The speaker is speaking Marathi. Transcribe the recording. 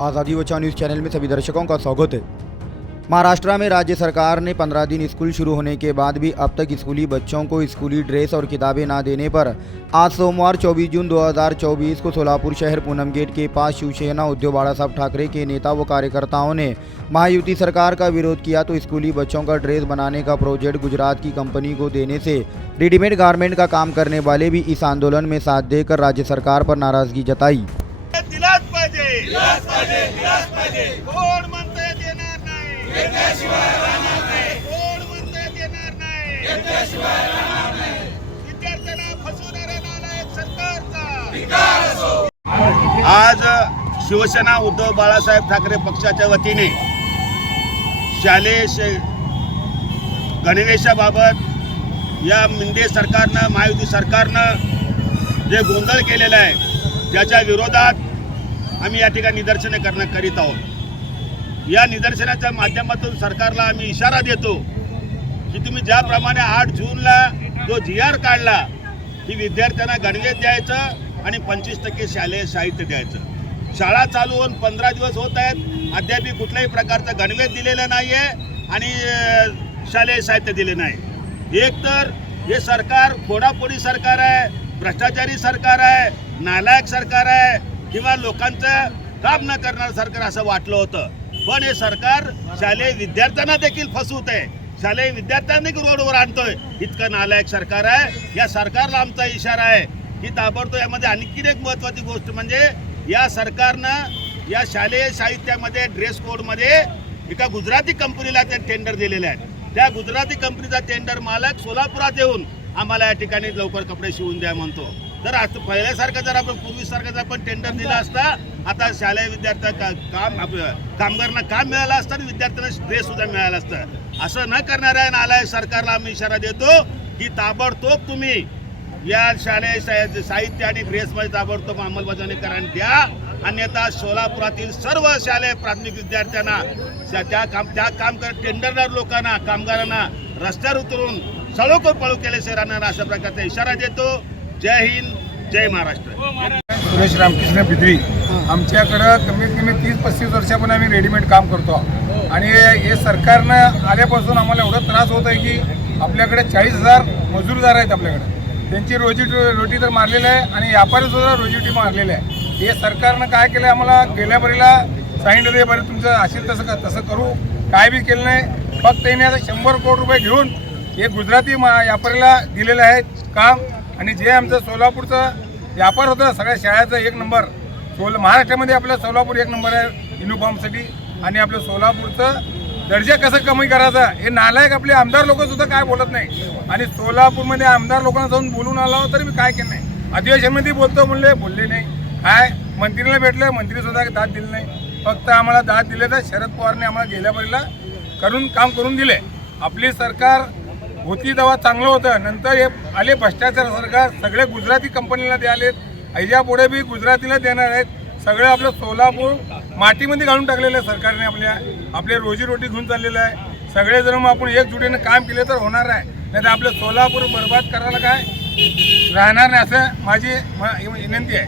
आज़ादी वचा न्यूज़ चैनल में सभी दर्शकों का स्वागत है। महाराष्ट्र में राज्य सरकार ने 15 दिन स्कूल शुरू होने के बाद भी अब तक स्कूली बच्चों को स्कूली ड्रेस और किताबें ना देने पर आज सोमवार 24 जून 2024 को सोलापुर शहर पूनम गेट के पास शिवसेना उद्धव बाळासाहेब ठाकरे के नेता व कार्यकर्ताओं ने महायुति सरकार का विरोध किया तो स्कूली बच्चों का ड्रेस बनाने का प्रोजेक्ट गुजरात की कंपनी को देने से रेडीमेड गारमेंट का काम करने वाले भी इस आंदोलन में साथ देकर राज्य सरकार पर नाराजगी जताई। दिलाच पाहिजे कोण म्हणते देणार नाही कोण म्हणते देणार नाही विद्यार्थ्यांना फसवणाऱ्या नालायक सरकारचा आज शिवसेना उद्धव बाळासाहेब ठाकरे पक्षाच्या वतीने शालेय गणवेशाबाबत या मिंदे सरकारनं महायुती सरकारनं जे गोंधळ केलेला आहे त्याच्या विरोधात आम्ही या ठिकाणी निदर्शने करीत आहोत। या निदर्शनाच्या माध्यमातून सरकारला आम्ही इशारा देतो की तुम्ही ज्याप्रमाणे 8 जूनला जो GR काढला की विद्यार्थ्यांना गणवेश द्यायचं आणि 25% शालेय साहित्य द्यायचं। शाळा चालू होऊन 15 दिवस होत आहेत, अद्याप कुठल्याही प्रकारचं गणवेश दिलेलं नाही आहे आणि शालेय साहित्य दिले नाही। एक तर हे सरकार फोडाफोडी सरकार आहे, भ्रष्टाचारी सरकार आहे, नालायक सरकार आहे किंवा लोकांचं काम न करणारं सरकार असं वाटलं होतं, पण हे सरकार शालेय विद्यार्थ्यांना देखील फसवत आहे, शालेय विद्यार्थ्यांना रोडवर आणतोय, इतकं नालायक सरकार आहे। या सरकारला आमचा इशारा आहे की ताबडतोब यामध्ये आणखीन एक महत्त्वाची गोष्ट म्हणजे या सरकारनं या शालेय साहित्यामध्ये ड्रेस कोडमध्ये एका गुजराती कंपनीला ते टेंडर दिलेले आहेत। त्या गुजराती कंपनीचा टेंडर मालक सोलापुरात येऊन आम्हाला या ठिकाणी लवकर कपडे शिवून द्या म्हणतो। तर आता पहिल्यासारखं जर आपण पूर्वीसारखं जर आपण टेंडर दिलं असता, आता शालेय विद्यार्थ्यांना कामगारांना काम मिळालं असतं आणि विद्यार्थ्यांना ड्रेस सुद्धा मिळालं असतं। असं न करणाऱ्या नालायक सरकारला आम्ही इशारा देतो की ताबडतोब तुम्ही या शालेय साहित्य आणि ड्रेसमध्ये ताबडतोब अंमलबजावणी करून द्या, अन्यथा सोलापुरातील सर्व शालेय प्राथमिक विद्यार्थ्यांना त्या काम करत टेंडरदार लोकांना कामगारांना रस्त्यावर उतरून सळो पळू केल्याशिवाय राहणार अशा प्रकारचा इशारा देतो। जय हिंद, जय महाराष्ट्र। सुरेश रामकृष्ण बिद्री, आमच्याकडं कमीत कमी 30-35 वर्षापासून आम्ही रेडीमेड काम करतो आणि हे सरकारनं आल्यापासून आम्हाला एवढा त्रास होत आहे की आपल्याकडे 40,000 मजूरदार आहेत, आपल्याकडे त्यांची रोटी तर मारलेली आहे आणि व्यापारीसुद्धा रोजीरोटी मारलेली आहे। हे सरकारनं काय केलं, आम्हाला गेल्या बरीला सांगितलं बरं तुमचं असेल तसं करू, काय बी केलं नाही। फक्त त्याने आता 100 कोटी रुपये घेऊन हे गुजराती व्यापारीला दिलेलं आहे काम, आणि जे आमचं सोलापूरचं व्यापार होतं सगळ्या शाळेचा 1 नंबर, महाराष्ट्रामध्ये आपलं सोलापूर 1 नंबर आहे युनिफॉर्मसाठी, आणि आपलं सोलापूरचं दर्जा कसं कमी करायचा हे नालायक आपले आमदार लोक सुद्धा काय बोलत नाही। आणि सोलापूरमध्ये आमदार लोकांना जाऊन बोलून आला तरी मी काय केलं नाही, अधिवेशनमध्ये बोलले नाही, काय मंत्रीला भेटलं, मंत्री सुद्धा दाद दिली नाही, फक्त आम्हाला दाद दिले तर शरद पवारने आम्हाला गेल्या वेळेला काम करून दिले। आपली सरकार होती तेव्हा चांगलं होतं, नंतर हे आले भ्रष्टाचार सरकार, सगळे गुजराती कंपनीला द्यालेत, ह्याच्या पुढे बी गुजरातीला देणार आहेत। सगळं आपलं सोलापूर मातीमध्ये घालून टाकलेलं आहे सरकारने, आपले रोजीरोटी घेऊन चाललेलं आहे। सगळेजण मग आपण एकजुटीने काम केले तर होणार आहे, नाही तर आपलं सोलापूर बर्बाद करायला काय राहणार नाही असं माझी विनंती आहे।